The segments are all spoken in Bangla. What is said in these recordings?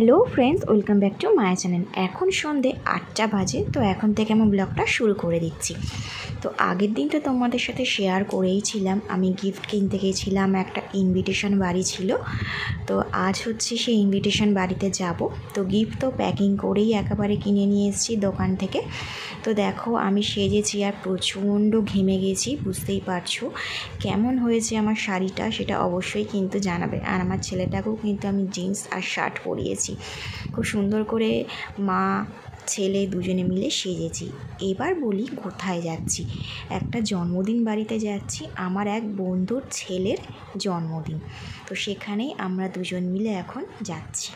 Hello friends, welcome back to my channel. এখন সন্ধে 8টা বাজে। তো এখন থেকে আমি ব্লগটা শুরু করে দিচ্ছি। তো আগের দিন তো তোমাদের সাথে শেয়ার করেইছিলাম, আমি গিফট কিনতে গিয়েছিলাম, একটা ইনভিটেশন বাড়ি ছিল। তো আজ হচ্ছে সেই ইনভিটেশন বাড়িতে যাব। তো গিফট তো প্যাকিং করেই একেবারে কিনে নিয়ে এসেছি দোকান থেকে। তো দেখো আমি সেজেছি আর প্রচণ্ড ঘেমে গেছি, বুঝতেই পারছো। কেমন হয়েছে আমার শাড়িটা সেটা অবশ্যই কিন্তু জানাবে। আর আমার ছেলেটাকেও কিন্তু আমি জিন্স আর শার্ট পরিয়েছি, খুব সুন্দর করে মা ছেলে দুজনে মিলে সেজেছি। এবার বলি কোথায় যাচ্ছি। একটা জন্মদিন বাড়িতে যাচ্ছি, আমার এক বন্ধুর ছেলের জন্মদিন। তো সেখানেই আমরা দুজন মিলে এখন যাচ্ছি।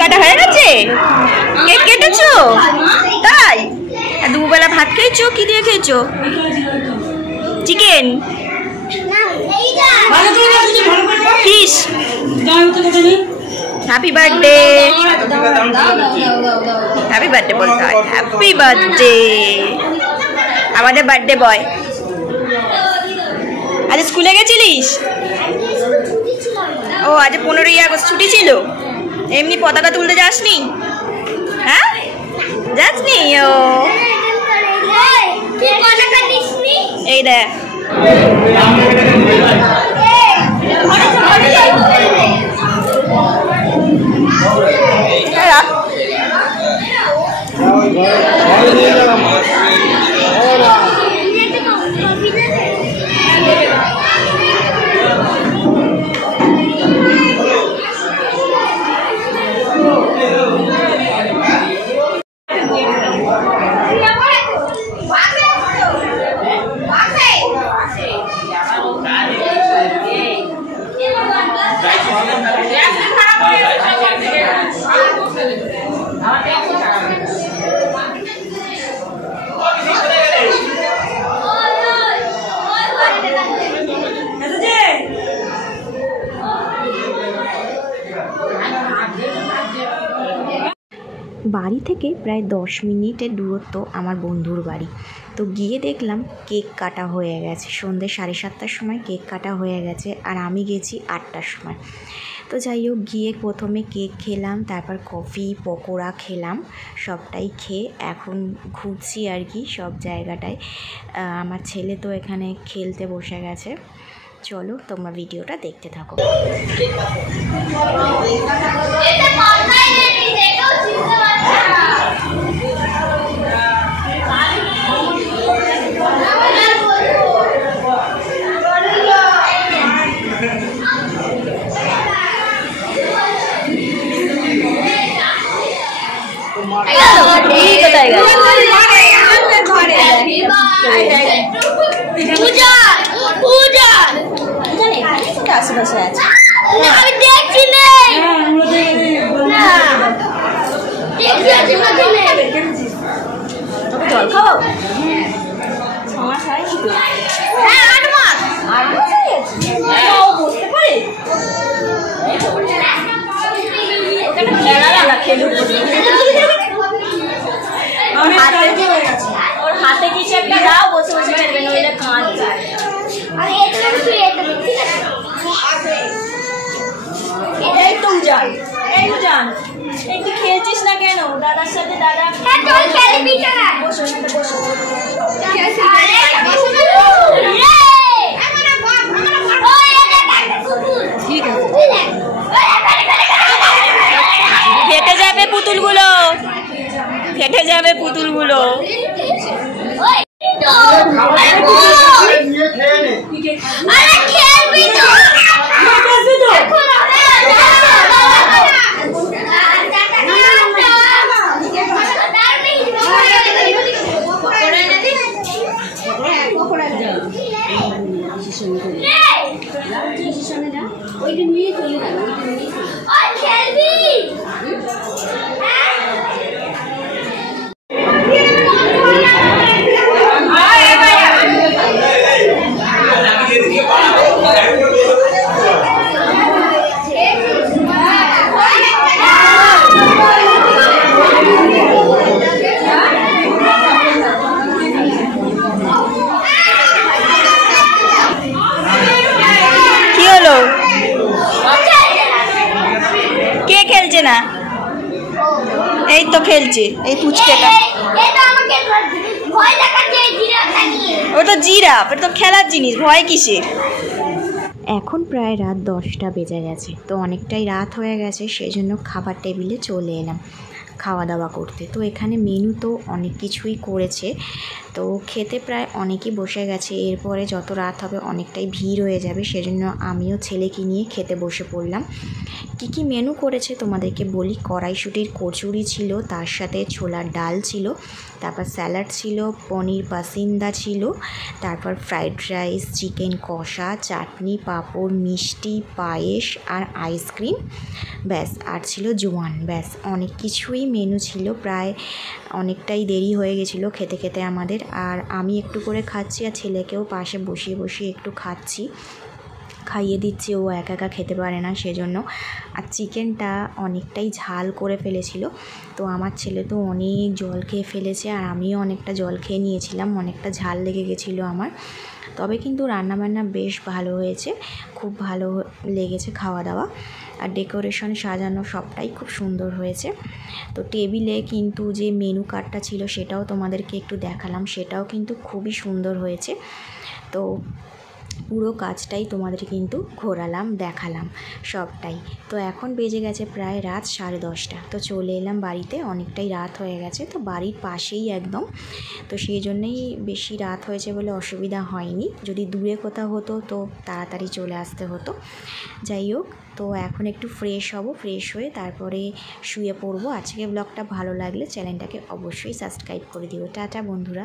কাটা হয়ে গেছে? কেক কেটেছো? তাই? দুবেলা ভাত খেয়েছো? কি দিয়ে খেয়েছো? Chicken, fish. Happy birthday, happy birthday বলতে হয়, হ্যাপি বার্থডে আমাদের বার্থডে বয়। আজ স্কুলে গেছিলিস? ও আজ 15ই আগস্ট ছুটি ছিল, এমনি পতাকা তুলতে যাসনি? হ্যাঁ যাসনি? ও এই দেখ বাড়ি থেকে প্রায় 10 মিনিটের দূরত্ব আমার বন্ধুর বাড়ি। তো গিয়ে দেখলাম কেক কাটা হয়ে গেছে, সন্ধ্যে 7:30টার সময় কেক কাটা হয়ে গেছে, আর আমি গেছি 8টার সময়। তো যাই হোক, গিয়ে প্রথমে কেক খেলাম, তারপর কফি পকোড়া খেলাম, সবটাই খেয়ে এখন ঘুরছি আর কি সব জায়গাটায়। আমার ছেলে তো এখানে খেলতে বসে গেছে। চলো তোমরা ভিডিওটা দেখতে থাকো। আশেপাশে আছে, আমি দেখছি জল খাবো। বসতে পারে ওর হাতে কিছু একটা দাও, বসে বসে খেলবে, নইলে কাঁদবে। এই তো উজান, এই উজান একটু খেলছিস না কেন দাদার সাথে? দাদা বসো, বসো। ঠিক আছে, ফেটে যাবে পুতুলগুলো, ফেটে যাবে পুতুলগুলো। ওইটা নিয়ে চলে যাবে, খেলবি। না, এই তো খেলছে এই পুচকেটা। ওটা জিরাফ, এটা তো খেলার জিনিস, ভয় কিসের। এখন প্রায় রাত 10টা বেজে গেছে, তো অনেকটাই রাত হয়ে গেছে, সেই জন্য খাবার টেবিলে চলে এলাম খাওয়া দাওয়া করতে। তো এখানে মেনু তো অনেক কিছুই করেছে, তো খেতে প্রায় অনেকেই বসে গেছে। এরপরে যত রাত হবে অনেকটাই ভিড় হয়ে যাবে, সেজন্য আমিও ছেলেকে নিয়ে খেতে বসে পড়লাম। কি মেনু করেছে তোমাদেরকে বলি। কড়াইশুঁটির কচুরি ছিল, তার সাথে ছোলার ডাল ছিল, তারপর স্যালাড ছিল, পনির পাসিন্দা ছিল, তারপর ফ্রাইড রাইস, চিকেন কষা, চাটনি, পাঁপড়, মিষ্টি, পায়েস আর আইসক্রিম, ব্যাস। আর ছিল জোয়ান, ব্যাস। অনেক কিছুই মেনু ছিল, প্রায় অনেকটাই দেরি হয়ে গেছিলো খেতে খেতে আমাদের। আর আমি একটু করে খাচ্ছি আর ছেলেকেও পাশে বসিয়ে বসিয়ে একটু খাইয়ে দিচ্ছি, ও একা একা খেতে পারে না সেজন্য। আর চিকেনটা অনেকটাই ঝাল করে ফেলেছিল, তো আমার ছেলে তো অনেক জল খেয়ে ফেলেছে, আর আমিও অনেকটা জল খেয়ে নিয়েছিলাম, অনেকটা ঝাল লেগে গেছিলো আমার। তবে কিন্তু রান্নাবান্না বেশ ভালো হয়েছে, খুব ভালো লেগেছে খাওয়া দাওয়া। আর ডেকোরেশন সাজানো সবটাই খুব সুন্দর হয়েছে। তো টেবিলে কিন্তু যে মেনু কার্ডটা ছিল সেটাও তোমাদেরকে একটু দেখালাম, সেটাও কিন্তু খুবই সুন্দর হয়েছে। তো পুরো কাজটাই তোমাদের কিন্তু ঘোরালাম, দেখালাম সবটাই। তো এখন বেজে গেছে প্রায় রাত 10:30। তো চলে এলাম বাড়িতে, অনেকটাই রাত হয়ে গেছে, তো বাড়ির পাশেই একদম, তো সেই জন্যই বেশি রাত হয়েছে বলে অসুবিধা হয়নি। যদি দূরে কোথাও হতো তো তাড়াতাড়ি চলে আসতে হতো। যাই হোক, তো এখন একটু ফ্রেশ হব, ফ্রেশ হয়ে তারপরে শুয়ে পড়বো। আজকে ব্লগটা ভালো লাগলে চ্যানেলটাকে অবশ্যই সাবস্ক্রাইব করে দিও। টাটা বন্ধুরা।